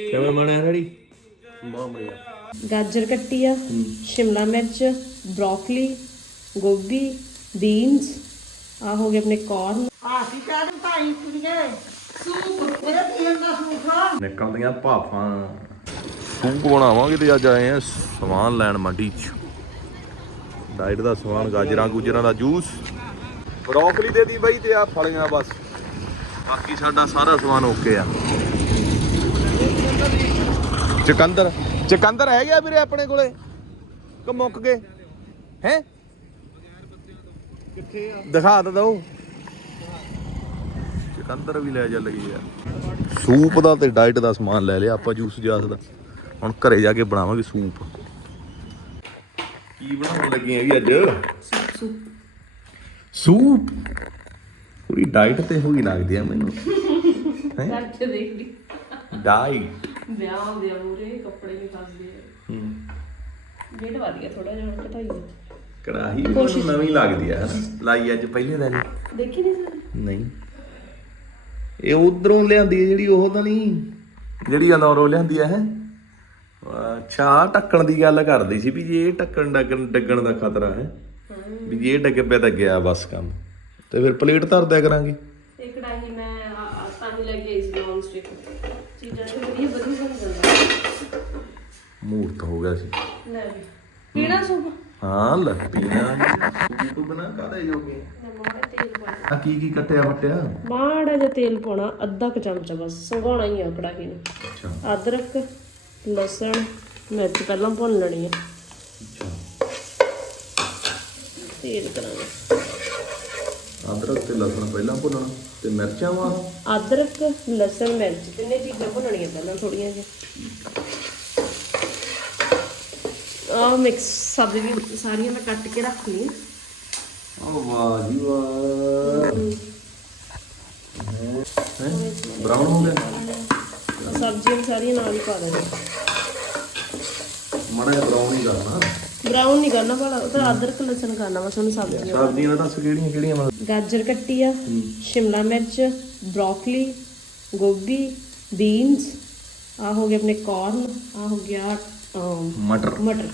ਕਿਵੇਂ ਬਣਿਆ ਰੜੀ ਗਾਜਰ ਕੱਟੀ ਆ ਸ਼ਿਮਲਾ ਮਿਰਚ ਬ੍ਰੋਕਲੀ ਗੋਭੀ ਬੀਨਸ ਆ ਹੋ ਗਏ ਆਪਣੇ ਕਾਰਨ ਆਸੀ ਕਾਹਨੂੰ ਭਾਈ ਕੁੜੀਏ ਸੂਪ ਇਹ ਪੀਣ ਦਾ ਸੂਪ। ਆ ਨਿਕਲਦੀਆਂ ਭਾਫਾਂ। ਸੂਪ ਬਣਾਵਾਂਗੇ ਤੇ ਅੱਜ ਆਏ ਆ ਸਮਾਨ ਲੈਣ ਮੰਡੀ ਚ। ਡਾਈਟ ਦਾ ਸਮਾਨ ਗਾਜਰਾਂ ਗੁਜਰਾਂ ਦਾ ਜੂਸ। ਬਰੋਕਲੀ ਦੇ ਦੀ ਬਈ ਤੇ ਆ ਫਲੀਆਂ ਬਸ। ਬਾਕੀ ਸਾਡਾ ਸਾਰਾ ਸਮਾਨ ਓਕੇ ਆ। ਚਕੰਦਰ। ਚਕੰਦਰ ਹੈਗਾ ਵੀਰੇ ਆਪਣੇ ਕੋਲੇ? ਕਿ ਮੁੱਕ ਗਏ? ਹੈ? ਕਿੱਥੇ ਆ ਦਿਖਾ ਤਾਂ ਦਓ ਚਕੰਦਰ ਵੀ ਲੈ ਚੱਲ ਗਈ ਯਾਰ ਸੂਪ ਦਾ ਤੇ ਡਾਈਟ ਦਾ ਸਮਾਨ ਲੈ ਲਿਆ ਆਪਾਂ ਜੂਸ ਜਾਸ ਦਾ। ਹੁਣ ਘਰੇ ਜਾ ਕੇ ਬਣਾਵਾਂਗੇ ਸੂਪ। ਕੀ ਬਣਾਉਣ ਲੱਗੀ ਹੈਗੀ ਅੱਜ? ਸੂਪ। ਪੂਰੀ ਡਾਈਟ ਤੇ ਹੋਈ ਲੱਗਦੀ ਆ ਮੈਨੂੰ। ਹੈ? ਕਰਕੇ ਦੇਖ ਲਈ। ਡਾਈਟ ਵਿਆਹ ਹੁੰਦੇ ਆ ਮੂਰੇ ਕੱਪੜੇ ਨਹੀਂ ਫਸਦੇ ਹੂੰ। ਡੇਢ ਵੱਧ ਗਿਆ ਥੋੜਾ ਜਿਹਾ ਘਟਾਈ ਕੜਾਹੀ ਵੀ ਮੈਨੂੰ ਨਵੀਂ ਲੱਗਦੀ ਆ ਹਨਾ? ਲਾਈ ਅੱਜ ਪਹਿਲੇ ਦਿਨ। ਹੀ। ਦੇਖੀ ਨਹੀਂ ਸਰ ਨਹੀਂ। ਇਹ ਉਧਰੋਂ ਲਿਆਂਦੀ ਹੈ ਜਿਹੜੀ ਉਹ ਤਾਂ ਨਹੀਂ ਜਿਹੜੀ ਅਨੌਰੋਂ ਲਿਆਂਦੀ ਹੈ ਹੈਂ? ਅੱਛਾ ਆਹ ਢੱਕਣ ਦੀ ਗੱਲ ਕਰਦੀ ਸੀ ਵੀ ਜੇ ਇਹ ਢੱਕਣ ਡੱਕਣ ਡੱਗਣ ਦਾ ਖਤਰਾ ਹੈ? ਵੀ ਜੇ ਇਹ ਡੱਗ ਪਿਆ ਤਾਂ ਗਿਆ ਬਸ ਕੰਮ। ਤੇ ਫਿਰ ਪਲੇਟ ਧਰ ਦਿਆ ਕਰਾਂਗੇ ਇਹ ਕੜਾਹੀ ਮੈਂ ਆ- ਆ ਤਾਂ ਹੀ ਲੈ ਕੇ ਆਈ ਸੀ ਨੌਨ ਸਟਿਕ ਚੀਜ਼ਾਂ ਤੇ ਵਧੀਆ ਵਧੀਆ ਬਣ ਜਾਂਦਾ ਮੂਰਤ ਹੋ ਗਿਆ ਸੀ। ਲੈ ਵੀ। ਪੀਣਾ ਸੂਪ? ਹਾਂ ਲੈ ਪੀਣਾ। ਸੂਪ ਬਣਾ ਕਾਦੇ ਜੋਗੇ? ਮੈਂ ਮਾੜਾ ਤੇਲ ਪਾਣਾ ਆ ਕੀ ਕੀ ਕੱਟਿਆ ਵਟਿਆ ਮਾੜਾ ਜਿਹਾ ਤੇਲ ਪਾਉਣਾ ਅੱਧਾ ਕੁ ਚਮਚਾ ਬਸ ਸੰਘਾਉਣਾ ਹੀ ਆ ਕੜਾਹੀ ਨੂੰ। ਅੱਛਾ। ਅਦਰਕ ਲਸਣ ਮਿਰਚ ਪਹਿਲਾਂ ਭੁੰਨ ਲੈਣੀ ਆ। ਅੱਛਾ। ਤੇਲ ਕਰਾਂਗੇ। ਅਦਰਕ ਤੇ ਲਸਣ ਪਹਿਲਾਂ ਭੁੰਨਣਾ ਤੇ ਮਿਰਚਾਂ ਵਾ? ਅਦਰਕ ਲਸਣ ਮਿਰਚ ਤਿੰਨੇ ਚੀਜ਼ਾਂ ਭੁੰਨਣੀਆਂ ਪਹਿਲਾਂ ਥੋੜੀਆਂ ਜਿਹੀਆਂ। ਆ ਮਿਕਸ ਸਬਜ਼ੀ ਸਾਰੀਆਂ ਮੈਂ ਕੱਟ ਕੇ ਰੱਖ ਲਈ ਓ ਵਾਹ ਜੀ ਵਾਹ। ਬਰਾਊਨ ਹੋ ਗਿਆ ਆਹ ਸਬਜ਼ੀਆਂ ਸਾਰੀਆਂ ਨਾਲ ਹੀ ਪਾ ਦੇਣੀਆਂ। ਮਾੜਾ ਜਿਹਾ ਬਰਾਊਨ ਹੀ ਕਰਨਾ। ਬਰਾਊਨ ਨਹੀਂ ਕਰਨਾ ਭਾਲਾ ਉਹ ਤਾਂ ਅਦਰਕ ਲਸਣ ਕਰਨਾ ਬਸ ਉਹਨੂੰ ਸਬਜ਼ੀਆਂ ਸਬਜ਼ੀਆਂ ਦਾ ਦੱਸ ਕਿਹੜੀਆਂ ਕਿਹੜੀਆਂ ਮਤਲਬ ਗਾਜਰ ਕੱਟੀ ਆ ਸ਼ਿਮਲਾ ਮਿਰਚ ਬ੍ਰੋਕਲੀ ਗੋਭੀ ਬੀਨਸ ਆ ਹੋ ਗਏ ਆਪਣੇ ਕਾਰਨ ਆ ਹੋ ਗਿਆ ਅਮ, ਮਟਰ।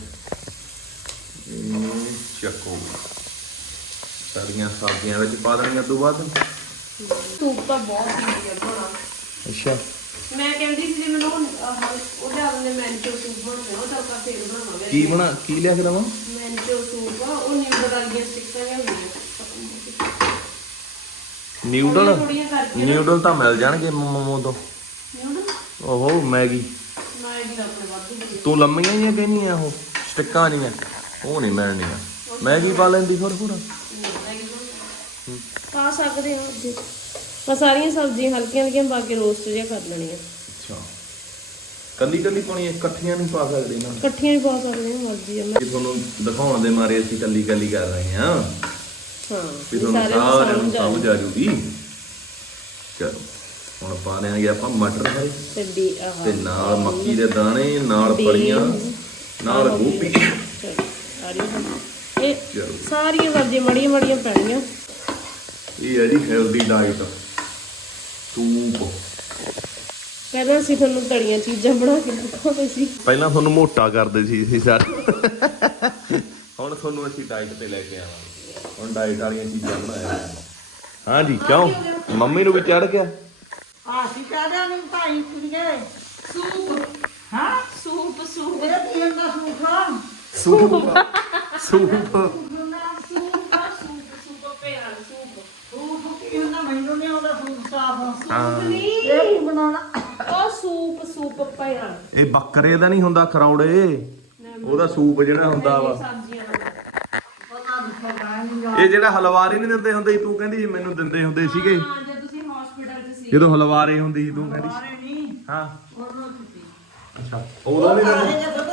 ਚੱਕੋ। ਸਾਰੀਆਂ ਸਬਜ਼ੀਆਂ ਵਿੱਚ ਪਾ ਦੇਣੀਆਂ ਤੋਂ ਬਾਅਦ? ਸੂਪ ਤਾਂ ਬਹੁਤ ਵਧੀਆ ਬਣਾ। ਅੱਛਾ। ਮੈਂ ਕਹਿੰਦੀ ਸੀ ਜੇ ਮੈਨੂੰ ਆਹ ਉਹ ਲਿਆ ਦਿੰਦੇ ਮੈਂਚੋ ਸੂਪ ਬਣਾਉਣਾ ਉਹ ਤਾਂ ਆਪਾਂ ਫੇਰ ਬਣਾਵਾਂਗੇ। ਕੀ ਬਣਾ ਕੀ ਲਿਆ ਕੇ ਦਵਾਂ? ਮੈਂਚੋ ਸੂਪ ਆ ਉਹ ਨਿਊਡਲ ਵਾਲੀਆਂ ਸਟਿੱਕਾਂ ਨਿਊਡਲ? ਤਾਂ ਮਿਲ ਜਾਣਗੇ ਮੋਮੋ ਤੋਂ ਨਿਊਡਲ? ਓਹੋ ਮੈਗੀ। ਇਹਦੀ ਤਾਂ ਆਪਣੇ ਵਾਧੂ ਤੂੰ ਲੰਮੀਆਂ ਹੀ ਕਹਿੰਦੀਆਂ ਉਹ ਸਟਿੱਕਾਂ ਜੀਆਂ ਉਹ ਨਹੀਂ ਮਿਲਣੀਆਂ ਮੈਗੀ ਪਾ ਲੈਂਦੀ ਫਿਰ ਫਿਰ ਪਾ ਸਕਦੇ ਹਾਂ ਅੱਜ ਆ ਸਾਰੀਆਂ ਸਬਜ਼ੀਆਂ ਹਲਕੀਆਂ ਹਲਕੀਆਂ ਪਾ ਕੇ ਰੋਸਟ ਜਿਹਾ ਕਰ ਲੈਣੀਆਂ। ਅੱਛਾ। ਕੱਲੀ ਕੱਲੀ ਪਾਣੀ ਇਕੱਠੀਆਂ ਨਹੀਂ ਪਾ ਸਕਦੇ ਨਾ? ਇਕੱਠੀਆਂ ਵੀ ਪਾ ਸਕਦੇ ਹਾਂ ਮਰਜ਼ੀ ਆ ਮੈਂ ਤੁਹਾਨੂੰ ਦਿਖਾਉਣ ਦੇ ਮਾਰੇ ਅਸੀਂ ਕੱਲੀ ਕੱਲੀ ਕਰ ਰਹੇ ਹਾਂ। ਹਾਂ ਵੀ ਤੁਹਾਨੂੰ ਸਾਰਿਆਂ ਨੂੰ ਸਮਝ ਆ ਜੂਗੀ। ਚਲੋ ਹੁਣ ਪਾ ਦੇਾਂਗੇ ਆਪਾਂ ਮਟਰ ਹਰੇ। ਤੇ ਆਹ ਤੇ ਨਾਲ ਮੱਕੀ ਦੇ ਦਾਣੇ ਨਾਲ ਫਲੀਆਂ ਨਾਲ ਗੋਭੀ। ਸਾਰੀਆਂ ਸਬਜ਼ੀਆਂ। ਇਹ ਚਲੋ ਸਾਰੀਆਂ ਸਬਜ਼ੀਆਂ ਮੜੀਆਂ ਮੜੀਆਂ ਪੈਣੀਆਂ। ਇਹ ਹੈ ਜੀ ਹੈਲਦੀ ਡਾਈਟ ਸੂਪ। ਪਹਿਲਾਂ ਅਸੀਂ ਤੁਹਾਨੂੰ ਤੜੀਆਂ ਚੀਜ਼ਾਂ ਬਣਾ ਕੇ ਦਿਖਾਉਂਦੇ ਸੀ। ਪਹਿਲਾਂ ਤੁਹਾਨੂੰ ਮੋਟਾ ਕਰਦੇ ਸੀ ਅਸੀਂ ਸਰ। ਹੁਣ ਤੁਹਾਨੂੰ ਅਸੀਂ ਡਾਈਟ ਤੇ ਲੈ ਕੇ ਆਵਾਂਗੇ। ਹੁਣ ਡਾਈਟ ਵਾਲੀਆਂ ਚੀਜ਼ਾਂ ਬਣਾਇਆ ਹਾਂਜੀ ਕਿਉਂ? ਮੰਮੀ ਨੂੰ ਵੀ ਚੜ ਗਿਆ। ਆਸੀ ਕਾਹਨੂੰ ਭਾਈ ਕੁੜੀਏ ਸੂਪ। ਹਾਂ? Soup soup. ਇਹ ਪੀਣ ਦਾ ਸੂਪ ਆ। ਮੈਨੂੰ ਨਹੀਂ ਆਉਂਦਾ ਸੂਪ ਸਾਫ਼ ਹਾਂ। ਇਹ ਕੀ ਬਣਾਉਣਾ ਉਹ ਸੂਪ ਸੂਪ ਪਿਆ ਇਹ ਬੱਕਰੇ ਦਾ ਨਹੀਂ ਹੁੰਦਾ ਖਰੌੜੇ। ਉਹਦਾ ਸੂਪ ਜਿਹੜਾ ਹੁੰਦਾ ਵਾ। ਸਬਜ਼ੀਆਂ ਪਤਾ ਨਹੀਂ ਪਤਾ ਨਹੀਂ ਇਹ ਜਿਹੜਾ ਹਲਵਾਰੇ ਨਹੀਂ ਦਿੰਦੇ ਹੁੰਦੇ ਸੀ ਤੂੰ ਕਹਿੰਦੀ ਸੀ ਮੈਨੂੰ ਦਿੰਦੇ ਹੁੰਦੇ ਸੀਗੇ। ਹਾਂ ਜੇ ਤੁਸੀਂ ਹਸਪੀਟਲ 'ਚ ਸੀ ਜਦੋਂ ਹਲਵਾਰੇ ਹੁੰਦੀ ਸੀ ਤੂੰ ਕਹਿੰਦੀ ਸੀ। ਨਹੀਂ। ਹਾਂ। ਉਹਨਾਂ ਤੁਸੀਂ ਅੱਛਾ ਉਹਦਾ ਜਦੋਂ ਦਾ ਪੀਂਦੇ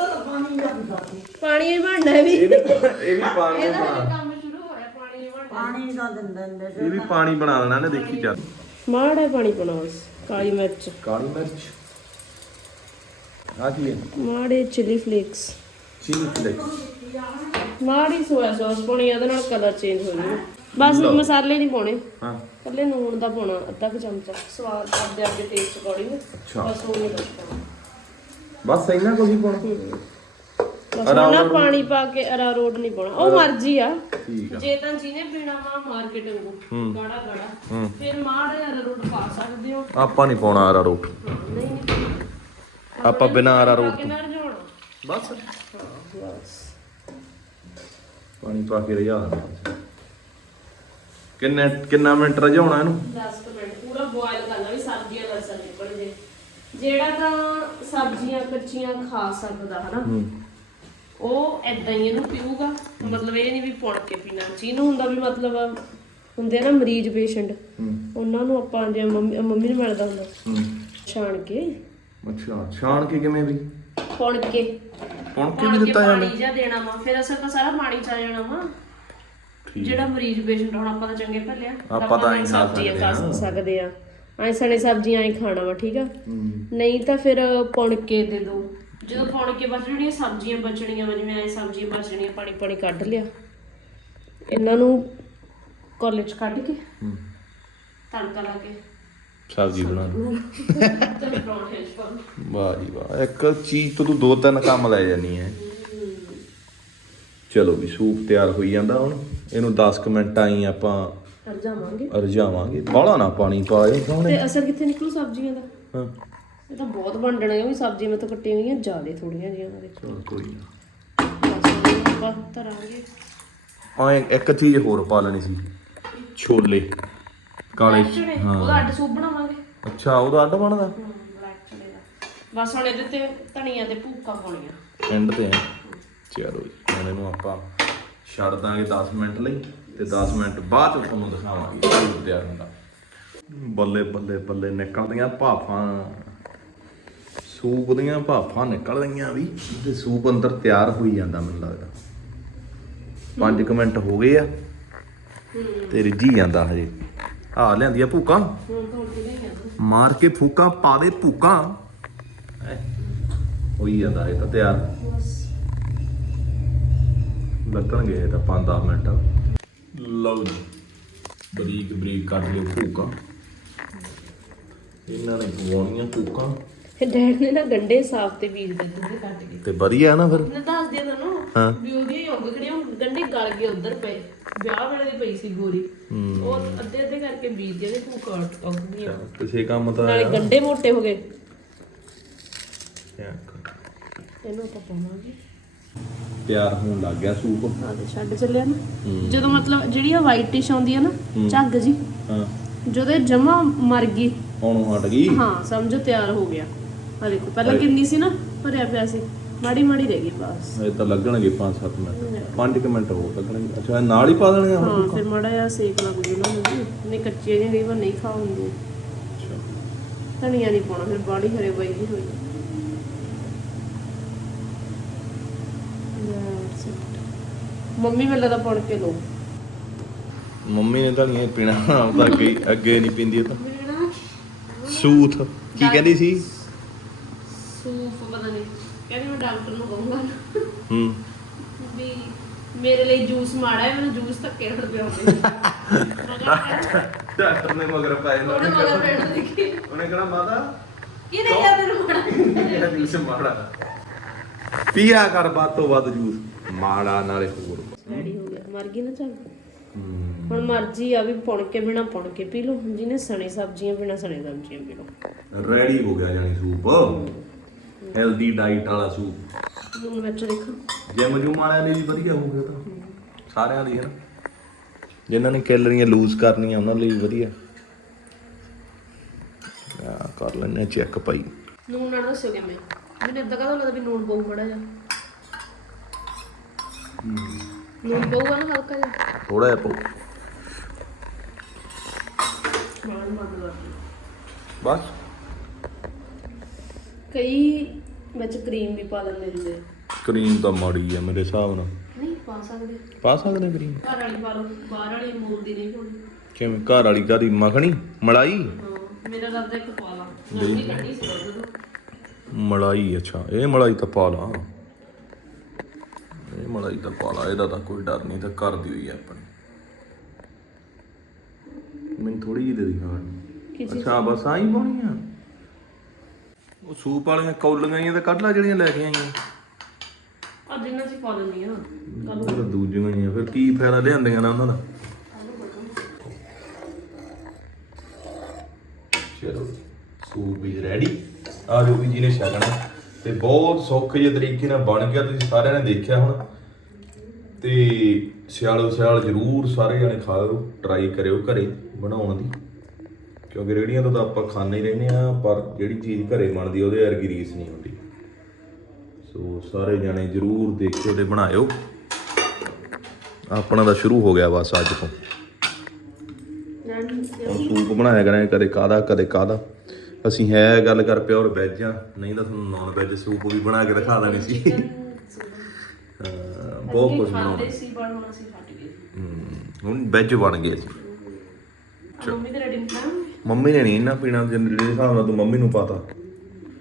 ਪਾਣੀ ਹੀ ਬਣਨਾ ਹੈ ਵੀ। ਇਹ ਵੀ ਇਹ ਵੀ ਪਾਣੀ ਬਣਾ। ਕੰਮ ਸ਼ੁਰੂ ਹੋਇਆ ਪਾਣੀ ਹੀ ਬਣਨਾ ਪਾਣੀ ਦਾ ਦਿੰਦੇ ਨੇ ਇਹ ਵੀ ਪਾਣੀ ਬਣਾ ਦੇਣਾ ਨੇ ਦੇਖੀ ਚੱਲ। ਮਾੜਾ ਪਾਣੀ ਪਾਉਣਾ ਬਸ ਕਾਲੀ ਮਿਰਚ। ਕਾਲੀ ਮਿਰਚ। ਆ ਕੀ ਹੈ? ਮਾੜੇ ਚਿਲੀ ਫਲੇਕਸ ਚਿਲੀ ਫਲੇਕਸ ਮਾੜੀ ਸੋਇਆ ਸੌਸ ਪਾਉਣੀ ਆ, ਉਹਦੇ ਨਾਲ ਕਲਰ ਚੇਂਜ ਹੋ ਜਾਊਗਾ ਬਸ ਮਸਾਲੇ ਨਹੀਂ ਪਾਉਣੇ। ਹਾਂ। ਕੱਲੇ ਨੂਣ ਦਾ ਪਾਉਣਾ ਅੱਧਾ ਕੁ ਚਮਚਾ। ਸਵਾਦ ਆਪਦੇ ਆਪਦੇ ਟੇਸਟ ਅਕੋਰਡਿੰਗ ਅੱਛਾ। ਬਸ ਉਹ ਨਹੀਂ ਬਸ। ਪਾਉਣਾ ਬਸ ਇੰਨਾ ਕੁਝ ਹੀ ਪਾਉਣਾ। ਬਸ ਹੁਣ ਨਾ ਪਾਣੀ ਪਾ ਕੇ ਅਰਾਰੋਟ ਨਹੀਂ ਪਾਉਣਾ। ਉਹ ਮਰਜ਼ੀ ਆ। ਠੀਕ ਆ। ਜੇ ਤਾਂ ਜਿਹਨੇ ਪੀਣਾ ਵਾ ਮਾਰਕੀਟ ਵਾਂਗੂ। ਗਾੜਾ ਗਾੜਾ। ਫਿਰ ਮਾੜਾ ਜਿਹਾ ਅਰਾਰੋਟ ਪਾ ਸਕਦੇ ਹੋ। ਆਪਾਂ ਨਹੀਂ ਪਾਉਣਾ ਅਰਾਰੋਟ ਨਹੀਂ ਨਹੀਂ ਆਪਾਂ ਬਿਨਾਂ ਅਰਾਰੋਟ ਨਾ ਰਝਾਉਣਾ ਬਸ। ਬਸ। ਪਾਣੀ ਪਾ ਕੇ ਦੇਣਾ ਕਿੰਨੇ ਕਿੰਨਾ ਮਿੰਟ ਰਜਾਉਣਾ ਇਹਨੂੰ? 10 ਕੁ ਮਿੰਟ। ਪੂਰਾ ਬੋਇਲ ਕਰਨਾ ਵੀ ਸਬਜ਼ੀਆਂ ਲਸਣ ਨਿਕਲ ਜੇ ਜਿਹੜਾ ਤਾਂ ਸਬਜ਼ੀਆਂ ਕੱਚੀਆਂ ਖਾ ਸਕਦਾ ਹਨਾ? ਉਹ ਐਦਾਂ ਹੀ ਇਹਨੂੰ ਪੀਊਗਾ। ਮਤਲਬ ਇਹ ਨਹੀਂ ਵੀ ਪੁਣ ਕੇ ਪੀਣਾ। ਜਿਹਨੂੰ ਹੁੰਦਾ ਵੀ ਮਤਲਬ ਹੁੰਦੇ ਆ ਨਾ ਮਰੀਜ਼ ਪੇਸ਼ੈਂਟ ਉਹਨਾਂ ਨੂੰ ਆਪਾਂ ਜੇ ਮੰਮੀ ਮੰਮੀ ਨੂੰ ਮਿਲਦਾ ਹੁੰਦਾ। ਹੂੰ। ਛਾਣ ਕੇ। ਅੱਛਾ ਛਾਣ ਕੇ ਕਿਵੇਂ ਵੀ? ਪੁਣ ਕੇ। ਪੁਣ ਕੇ ਵੀ ਪੁਣ ਕੇ ਦਿੱਤਾ ਜਾਂਦਾ ਪਾਣੀ ਜਾਂ ਦੇਣਾ ਵਾ। ਫਿਰ ਅਸਰ ਤਾਂ ਸਾਰਾ ਪਾਣੀ ਚ ਆ ਜਾਣਾ ਵਾ। ਠੀਕ। ਜਿਹੜਾ ਮਰੀਜ਼ ਪੇਸ਼ੈਂਟ ਹੁਣ ਆਪਾਂ ਤਾਂ ਚੰਗੇ ਭਲੇ ਆ। ਆਪਾਂ ਤਾਂ ਐਂ ਖਾ ਸਬਜ਼ੀਆਂ ਸਕਦੇ ਖਾ। ਸਕਦੇ ਆ। ਐਂ ਸਣੇ ਸਬਜ਼ੀਆਂ ਐਂ ਖਾਣਾ ਵਾ ਠੀਕ ਆ? ਹੂੰ। ਨਹੀਂ ਤਾਂ ਫਿਰ ਪੁਣ ਕੇ ਦੇ ਦੋ। ਜਦੋਂ ਪੁਣ ਕੇ ਬਚ ਜਿਹੜੀਆਂ ਸਬਜ਼ੀਆਂ ਬਚਣੀਆਂ ਵਾ ਜਿਵੇਂ ਐ ਸਬਜ਼ੀਆਂ ਬਚਣੀਆਂ ਪਾਣੀ ਪਾਣੀ ਕੱਢ ਲਿਆ। ਇਹਨਾਂ ਨੂੰ ਕੋਲੇ ਚ ਕੱਢ ਕੇ ਹੂੰ। ਤੜਕਾ ਲਾ ਕੇ ਸਬਜ਼ੀ ਬਣਾ ਲਈ। ਤੇ ਪਰੌਂਠੇ ਚ ਪਾ ਲਓ। ਵਾਹ ਜੀ ਵਾਹ। ਇੱਕ ਚੀਜ਼ ਤੋਂ ਤੂੰ ਦੋ ਤਿੰਨ ਕੰਮ ਲੈ ਜਾਨੀ ਹੈ ਚਲੋ ਵੀ ਸੂਪ ਤਿਆਰ ਹੋਈ ਜਾਂਦਾ ਹੁਣ। ਇਹਨੂੰ 10 ਕੁ ਮਿੰਟ ਆਈ ਆਪਾਂ ਕਰ ਜਾਵਾਂਗੇ ਰਜਾਵਾਂਗੇ ਬਾਹਲਾ ਨਾ ਪਾਣੀ ਪਾਏ ਸੋਹਣੇ। ਤੇ ਅਸਰ ਕਿੱਥੇ ਨਿਕਲੂ ਸਬਜ਼ੀਆਂ ਦਾ? ਹਾਂ। ਇਹ ਤਾਂ ਬਹੁਤ ਵੰਡਣਾ ਹੈ ਵੀ ਸਬਜ਼ੀਆਂ ਮੈਂ ਤਾਂ ਕੱਟੀਆਂ ਹੋਈਆਂ ਜ਼ਿਆਦੇ ਥੋੜੀਆਂ ਜਿਹੀਆਂ ਦੇ ਚਲ ਕੋਈ ਨਾ। ਆਪਾਂ ਆ ਇੱਕ ਚੀਜ਼ ਹੋਰ ਪਾ ਲੈਣੀ ਸੀ ਛੋਲੇ। ਕਾਲੇ ਚਣੇ ਹਾਂ। ਉਹਦਾ ਅੱਡ ਸੂਪ ਬਣਾਵਾਂਗੇ। ਅੱਛਾ ਉਹਦਾ ਅੱਡ ਬਣਦਾ? ਬਲੈਕ ਚਣੇ ਦਾ। ਬਸ ਹੁਣ ਇਹਦੇ ਤੇ ਧਨੀਆ ਤੇ ਭੂਕਾ ਪਾਉਣੀਆਂ। ਐਂਡ ਤੇ ਹੈ। ਚਲੋ ਜੀ ਹੁਣ ਇਹਨੂੰ ਆਪਾਂ ਛੱਡ ਦਾਂਗੇ 10 ਮਿੰਟ ਲਈ ਤੇ 10 ਮਿੰਟ ਬਾਅਦ ਚ ਤੁਹਾਨੂੰ ਦਿਖਾਵਾਂਗੇ ਤਿਆਰ ਹੁੰਦਾ। ਬੱਲੇ ਬੱਲੇ ਬੱਲੇ ਨਿਕਲਦੀਆਂ ਭਾਫਾਂ। ਸੂਪ ਦੀਆਂ ਭਾਫਾਂ ਨਿਕਲ ਰਹੀਆਂ ਵੀ, ਤੇ ਸੂਪ ਅੰਦਰ ਤਿਆਰ ਹੋਈ ਜਾਂਦਾ ਮੈਨੂੰ ਲੱਗਦਾ। 5 ਮਿੰਟ ਹੋ ਗਏ ਆ, ਤੇ ਰਿੱਝੀ ਜਾਂਦਾ ਹਜੇ। ਆ ਲਿਆਂਦੀਆਂ ਭੂਕਾਂ। ਹੁਣ ਮਾਰ ਕੇ ਫੂਕਾਂ, ਪਾ ਦੇ ਭੂਕਾਂ। ਹੋਈ ਜਾਂਦਾ ਇਹ ਤਾਂ ਤਿਆਰ। ਲੱਗਣਗੇ ਇਹ ਤਾਂ 5-10 ਮਿੰਟ। ਲਓ ਜੀ ਬਰੀਕ ਬਰੀਕ ਕੱਟ ਲਿਓ ਭੂਕਾਂ। ਇਹਨਾਂ ਨੇ ਪਵਾਉਣੀਆਂ ਭੂਕਾਂ। ਫਿਰ ਡੈਡ ਨੇ ਨਾ ਗੰਡੇ ਸਾਫ਼ ਤੇ ਬੀਜ ਦਿੱਤੇ। ਨੇ ਕੱਟ ਕੇ। ਤੇ ਵਧੀਆ ਨਾ ਫਿਰ। ਮੈਂ ਦੱਸ ਦਿਆ ਤੁਹਾਨੂੰ ਹਾਂ। ਵੀ ਉਹਦੀ ਹੀ ਹੋਗੇ ਕਿਹੜੇ ਹੁਣ ਗੰਡੇ ਗਲ ਗਏ ਉਧਰ ਪਏ। ਵਿਆਹ ਵੇਲੇ ਦੀ ਪਈ ਸੀ ਗੋਰੀ। ਉਹ ਅੱਧੇ ਅੱਧੇ ਕਰਕੇ ਬੀਜ ਦੇ ਭੂਕਾ ਉੱਗ ਗਈਆਂ ਕਿਸੇ ਕੰਮ ਤਾਂ ਨਾਲੇ ਗੰਡੇ ਮੋਟੇ ਹੋ ਗਏ। ਤਿਆਰ ਇਹਨੂੰ ਆਪਾਂ ਪਾਵਾਂਗੇ। ਤਿਆਰ ਹੋਣ ਲੱਗ ਗਿਆ ਸੂਪ। ਆ ਤੇ ਛੱਡ ਚੱਲਿਆ ਨਾ। ਜਦੋਂ ਮਤਲਬ ਜਿਹੜੀ ਆ ਵਾਈਟ ਡਿਸ਼ ਆਉਂਦੀ ਆ ਨਾ ਝੱਗ ਜੀ ਹਾਂ। ਜਦੋਂ ਜਮਾ ਮਰ ਗਈ। ਹੁਣ ਹਟ ਗਈ। ਹਾਂ ਸਮਝੋ ਤਿਆਰ ਹੋ ਗਿਆ। ਆ ਦੇਖੋ ਪਹਿਲਾਂ ਕਿੰਨੀ ਸੀ ਨਾ? ਭਰਿਆ ਪਿਆ ਸੀ। ਮਾੜੀ ਮਾੜੀ ਰਹਿ ਗਈ ਬਸ। ਇਹ ਤਾਂ ਲੱਗਣਗੇ 5-7 ਮਿੰਟ। 5 ਮਿੰਟ ਹੋਰ ਲੱਗਣਗੇ। ਅੱਛਾ ਇਹ ਨਾਲ ਹੀ ਪਾ ਦੇਣੇ ਆ ਹੁਣ ਹਾਂ ਫਿਰ ਮਾੜਾ ਜਿਹਾ ਸੇਕ ਲੱਗ ਜੂ ਨਾ ਉਹਨੂੰ ਨਹੀਂ ਕੱਚੀਆਂ ਜਿਹੀਆਂ ਕਈ ਵਾਰ ਨਹੀਂ ਖਾ ਹੁੰਦੀ ਅੱਛਾ। ਧਨੀਆ ਨਹੀਂ ਪਾਉਣਾ ਫਿਰ ਬਾੜੀ ਹਰੇ ਬਾਈ ਦੀ ਹੋਈ। That's it. ਮੰਮੀ ਵੇਲੇ ਦਾ ਪੜ ਕੇ ਲੋ ਮੰਮੀ ਨੇ ਤਾਂ ਨਹੀਂ ਪੀਣਾ ਤਾਂ ਅੱਗੇ ਅੱਗੇ ਨਹੀਂ ਪੀਂਦੀ ਉਹ ਤਾਂ। ਸੂਥ ਕੀ ਕਹਿੰਦੀ ਸੀ? ਸੂਪ ਪਤਾ ਨਹੀਂ ਕਹਿੰਦੀ ਮੈਂ ਡਾਕਟਰ ਨੂੰ ਕਹੂੰਗਾ। ਹੂੰ। ਵੀ ਮੇਰੇ ਲਈ ਜੂਸ ਮਾੜਾ ਹੈ ਮੈਨੂੰ ਜੂਸ ਧੱਕੇ ਨਾਲ ਪਿਆਉਂਦੇ ਡਾਕਟਰ ਨੇ ਮਗਰ ਪਾਏ ਉਹਨੇ ਮਗਰ ਪੈਣ ਦੇਖੀ। ਉਹਨੇ ਕਹਣਾ ਮਾਤਾ ਕੀ ਨਹੀਂ ਯਾਰ ਤੈਨੂੰ ਮਾੜਾ? ਇਹਦਾ ਜੂਸ ਮਾੜਾ? ਪੀਆ ਕਰ ਵੱਧ ਤੋਂ ਵੱਧ ਜੂਸ ਮਾੜਾ ਨਾਲੇ ਹੋਰ ਰੈਡੀ ਹੋ ਗਿਆ ਮਰ ਗਈ ਨਾ ਚੱਲ। ਹੁਣ ਮਰਜ਼ੀ ਆ ਵੀ ਪੁਣ ਕੇ ਬਿਨਾ ਪੁਣ ਕੇ ਪੀ ਲਓ ਜਿਹਨੇ ਸਣੇ ਸਬਜ਼ੀਆਂ ਬਿਨਾ ਸਣੇ ਸਬਜ਼ੀਆਂ ਪੀ ਲਓ। ਰੈਡੀ ਹੋ ਗਿਆ ਜਾਨੀ ਸੂਪ। ਹੈਲਦੀ ਡਾਈਟ ਵਾਲਾ ਸੂਪ। ਹੁਣ ਵਿੱਚ ਦੇਖੋ। ਜਿਮ ਜੂਮ ਵਾਲਿਆਂ ਲਈ ਵੀ ਵਧੀਆ ਹੋ ਗਿਆ ਤਾਂ। ਸਾਰਿਆਂ ਲਈ ਹੈ ਨਾ। ਜਿਨ੍ਹਾਂ ਨੇ ਕੈਲਰੀਆਂ ਲੂਜ਼ ਕਰਨੀਆਂ ਉਹਨਾਂ ਲਈ ਵੀ ਵਧੀਆ। ਆ ਕਰ ਲੈਣੇ ਚੈੱਕ ਭਾਈ। ਨੂਨ ਨਾਲ ਦੱਸਿਓ ਕਿਵੇਂ? ਮੈਨੂੰ ਇਦਾਂ ਕਹਦਾ ਲੱਗਦਾ ਵੀ ਨੂਨ ਪਊ ਬੜਾ ਜਾ ਨੂਨ ਪਊਗਾ ਨਾ ਹਲਕਾ ਜਿਹਾ। ਥੋੜਾ ਜਿਹਾ ਪਾਓ ਮਾਣ ਮੰਨ ਲਾ ਬਸ। ਕਈ ਵਿੱਚ ਕਰੀਮ ਵੀ ਪਾ ਲੈਂਦੇ ਹੁੰਦੇ। ਕਰੀਮ ਤਾਂ ਮਾੜੀ ਆ ਮੇਰੇ ਹਿਸਾਬ ਨਾਲ। ਨਹੀਂ ਪਾ ਸਕਦੇ। ਪਾ ਸਕਦੇ ਕਰੀਮ ਘਰ ਵਾਲੀ ਪਾ ਲਓ ਬਾਹਰ ਵਾਲੀ ਅਮੂਲ ਦੀ ਨਹੀਂ ਪਾਉਣੀ। ਕਿਵੇਂ? ਘਰ ਵਾਲੀ ਕਾਦੀ ਮੱਖਣੀ? ਮਲਾਈ? ਹਾਂ ਮੇਰਾ ਰੱਬ ਇੱਕ ਪਾ ਲਾ। ਨਹੀਂ ਕੱਢੀ ਸੀ ਦੁੱਧ ਤੋਂ ਮਲਾਈ ਅੱਛਾ। ਇਹ ਮਲਾਈ ਤਾਂ ਪਾ ਲਾ। ਇਹ ਮਲਾਈ ਤਾਂ ਪਾ ਲਾ। ਇਹਦਾ ਤਾਂ ਕੋਈ ਡਰ ਨਹੀਂ ਤਾਂ ਕਰਦੀ ਹੋਈ ਆ ਆਪਣੀ। ਮੈਨੂੰ ਥੋੜੀ ਜਿਹੀ ਦੇ ਦੀ ਖਾਣ? ਅੱਛਾ ਬਸ ਆਈ ਪਾਉਣੀ ਆ। ਉਹ ਸੂਪ ਵਾਲੀਆਂ ਕੌਲੀਆਂ ਹੀ ਤਾਂ ਕੱਢ ਲੈ ਜਿਹੜੀਆਂ ਲੈ ਕੇ ਆਈਆਂ। ਆ ਜਿੰਨਾ ਚ ਪਾ ਦਿੰਦੀ ਆ ਉਹ ਤਾਂ ਦੂਜੀਆਂ ਹੀ ਆ ਫਿਰ ਕੀ ਫਾਇਦਾ ਲਿਆਂਦੀਆਂ ਨਾ ਉਹਨਾਂ ਦਾ? ਚਲੋ ਸੂਪ ਵੀ ਰੈਡੀ ਆ ਜੋ ਵੀ ਜੀ ਨੇ ਛਕਣਾ। ਤੇ ਬਹੁਤ ਸੌਖੇ ਜਿਹੇ ਤਰੀਕੇ ਨਾਲ ਬਣ ਗਿਆ ਤੁਸੀਂ ਸਾਰਿਆਂ ਨੇ ਦੇਖਿਆ ਹੁਣ। ਤੇ ਸਿਆਲੋ ਸਿਆਲ ਜ਼ਰੂਰ ਸਾਰੇ ਜਣੇ ਖਾਓ ਟਰਾਈ ਕਰਿਓ ਘਰੇ ਬਣਾਉਣ ਦੀ। ਕਿਉਂਕਿ ਰੇੜੀਆਂ ਤੋਂ ਤਾਂ ਆਪਾਂ ਖਾਂਦੇ ਹੀ ਰਹਿੰਦੇ ਆ ਪਰ ਜਿਹੜੀ ਚੀਜ਼ ਘਰੇ ਬਣਦੀ ਉਹਦੇ ਵਰਗੀ ਰੀਸ ਨਹੀਂ ਹੁੰਦੀ। ਸੋ ਸਾਰੇ ਜਣੇ ਜਰੂਰ ਦੇਖਿਓ ਤੇ ਬਣਾਇਓ। ਆਪਣਾ ਤਾਂ ਸ਼ੁਰੂ ਹੋ ਗਿਆ ਬਸ ਅੱਜ ਤੋਂ। ਸੂਪ ਬਣਾਇਆ ਕਰਾਂਗੇ ਕਦੇ ਕਾਦਾ ਕਦੇ ਕਾਦਾ ਅਸੀਂ ਹੈ ਗੱਲ ਕਰ ਪਿਓਰ ਵੈਜ ਆ ਨਹੀਂ ਤਾਂ ਤੁਹਾਨੂੰ ਨਾਨ ਵੈਜ ਸੂਪ ਵੀ ਬਣਾ ਕੇ ਦਿਖਾ ਦੇਣੀ ਸੀ। ਬਹੁਤ ਕੁਝ ਬਣਾਉਣਾ। ਖਾਂਦੇ ਸੀ ਬਣਾਉਣਾ ਸੀ ਹਟ ਗਏ। ਹੁਣ ਵੈਜ ਬਣ ਗਏ ਆ ਮੰਮੀ ਦੇ ਰੈਡੀ ਨਾ ਮੰਮੀ ਨੇ ਨਹੀਂ ਇੰਨਾ ਪੀਣਾ ਜਿੰਨੇ ਜਿਹੜੇ ਹਿਸਾਬ ਨਾਲ ਤੂੰ ਮੰਮੀ ਨੂੰ ਪਤਾ।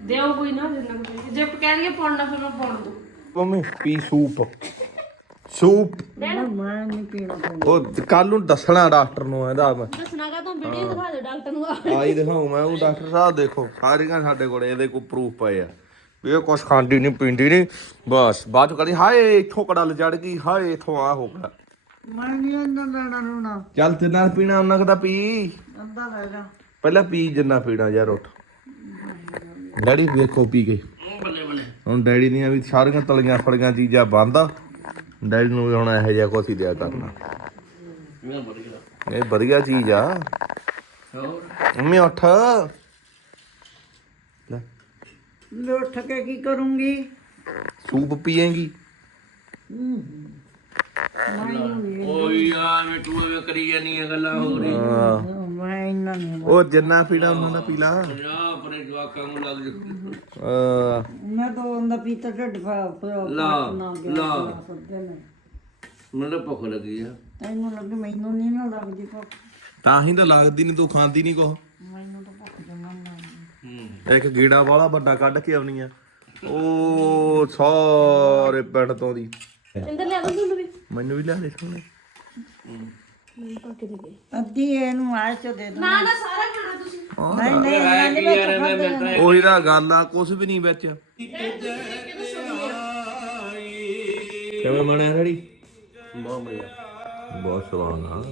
ਦਿਓ ਕੋਈ ਨਾ ਜਿੰਨਾ ਕੁ। ਜੇ ਕਹਿਣਗੇ ਪਾਉਣਾ ਫਿਰ ਮੈਂ ਪਾਉਣ ਦੂੰ ਮੰਮੀ ਪੀ ਸੂਪ। ਸੂਪ। ਮੈਂ ਨਹੀਂ ਪੀਣਾ ਉਹ ਕੱਲ ਨੂੰ ਦੱਸਣਾ ਡਾਕਟਰ ਨੂੰ ਇਹਦਾ ਮੈਂ। ਦੱਸਣਾਗਾ ਤਾਂ ਵੀਡੀਓ ਦਿਖਾ ਦੇ ਡਾਕਟਰ ਨੂੰ ਆਈ ਦਿਖਾਉ ਮੈਂ ਉਹ ਡਾਕਟਰ ਸਾਹਿਬ ਦੇਖੋ ਸਾਰੀਆਂ ਸਾਡੇ ਕੋਲ ਇਹਦੇ ਕੋਈ ਪ੍ਰੂਫ ਪਏ ਆ। ਵੀ ਇਹ ਕੁਛ ਖਾਂਦੀ ਨਹੀਂ ਪੀਂਦੀ ਨਹੀਂ ਬਸ ਬਾਅਦ ਚ ਕਹਿੰਦੀ ਹਾਏ ਇੱਥੋਂ ਕੜਲ ਚੜ ਗਈ ਹਾਏ ਇੱਥੋਂ ਆ ਹੋ ਗਿਆ। ਮੈਂ ਨਹੀਂ ਅੰਦਰ ਲੈਣਾ ਰੂਣਾ ਚੱਲ ਤੇ ਨਾਲ ਪੀਣਾ ਉਹਨਾਂ ਕਦਾ ਪੀ। ਅੰਦਰ ਲੈ ਜਾ। ਪਹਿਲਾਂ ਪੀ ਜਿੰਨਾ ਪੀਣਾ ਯਾਰ ਉੱਠ। ਡੈਡੀ ਵੇਖੋ ਪੀ ਕੇ। ਹੁਣ ਡੈਡੀ ਦੀਆਂ ਵੀ ਸਾਰੀਆਂ ਤਲੀਆਂ ਫਲੀਆਂ ਚੀਜ਼ਾਂ ਬੰਦ ਆ। ਡੈਡੀ ਨੂੰ ਵੀ ਹੁਣ ਇਹੋ ਜਿਹਾ ਹੀ ਦਿਆ ਕਰਨਾ। ਇਹ ਵਧੀਆ ਚੀਜ਼ ਆ। ਮੰਮੀ ਉੱਠ। ਲੈ। ਕੇ ਕੀ ਕਰੂੰਗੀ? ਸੂਪ ਪੀਏਂਗੀ। ਓਏ ਯਾਰ ਮੈਂ ਤੂੰ ਐਵੇਂ ਕਰੀ ਜਾਨੀ ਆ ਗੱਲਾਂ ਹੋ ਰਹੀ ਹਾਂ। ਮੈਂ ਇੰਨਾ ਨਹੀਂ ਉਹ ਜਿੰਨਾ ਪੀਣਾ ਉਹਨਾਂ ਦਾ ਪੀ ਲਾ ਜਾ ਆਪਣੇ ਜਵਾਕਾਂ ਨੂੰ ਲੱਗ ਜੂ ਅਹ, ਮੈਂ ਤਾਂ ਉਹਦਾ ਪੀਤਾ ਢਿੱਡ ਪਾ ਪਿਆ ਲਾ ਨਾ ਗਿਆ ਲਾ। ਸੱਜੇ ਨੇ ਮੈਨੂੰ ਤਾਂ ਭੁੱਖ ਲੱਗੀ ਆ। ਤੈਨੂੰ ਲੱਗੇ ਮੈਨੂੰ ਨਹੀਂ ਨਾ ਲੱਗਦੀ ਭੁੱਖ। ਤਾਂ ਹੀ ਤਾਂ ਲੱਗਦੀ ਨਹੀਂ ਤੂੰ ਖਾਂਦੀ ਨਹੀਂ ਕੁਛ। ਮੈਨੂੰ ਤਾਂ ਭੁੱਖ ਜਮਾ ਨਹੀਂ ਇੱਕ ਗੀੜਾ ਵਾਲਾ ਵੱਡਾ ਕੱਢ ਕੇ ਆਉਣੀ ਆ। ਉਹ ਸਾਰੇ ਪਿੰਡ ਤੋਂ ਦੀ। ਇੰਦਰ ਲਿਆ ਦੋ ਤੁਹਾਨੂੰ ਵੀ। ਮੈਨੂੰ ਵੀ ਲਿਆ ਦੇ ਸੋਨੇ ਮੈਂ ਪਾ ਕੇ ਦੇ ਗਈ ਅੱਧੀ ਇਹਨੂੰ ਆਇ ਚ ਦੇ ਦੋ ਨਾ ਨਾ ਸਾਰਾ ਖਾਣਾ ਤੁਸੀਂ। ਨਹੀਂ ਨਹੀਂ ਇਹਨਾਂ ਦੇ ਵਿੱਚ ਖਾਧੇ ਉਹੀ ਤਾਂ ਗੱਲ ਆ ਕੁਛ ਵੀ ਨਹੀਂ ਵਿੱਚ। ਕਿਵੇਂ ਬਣਿਆ ਰੜੀ ਬਹੁਤ ਸਵਾਦ ਆ।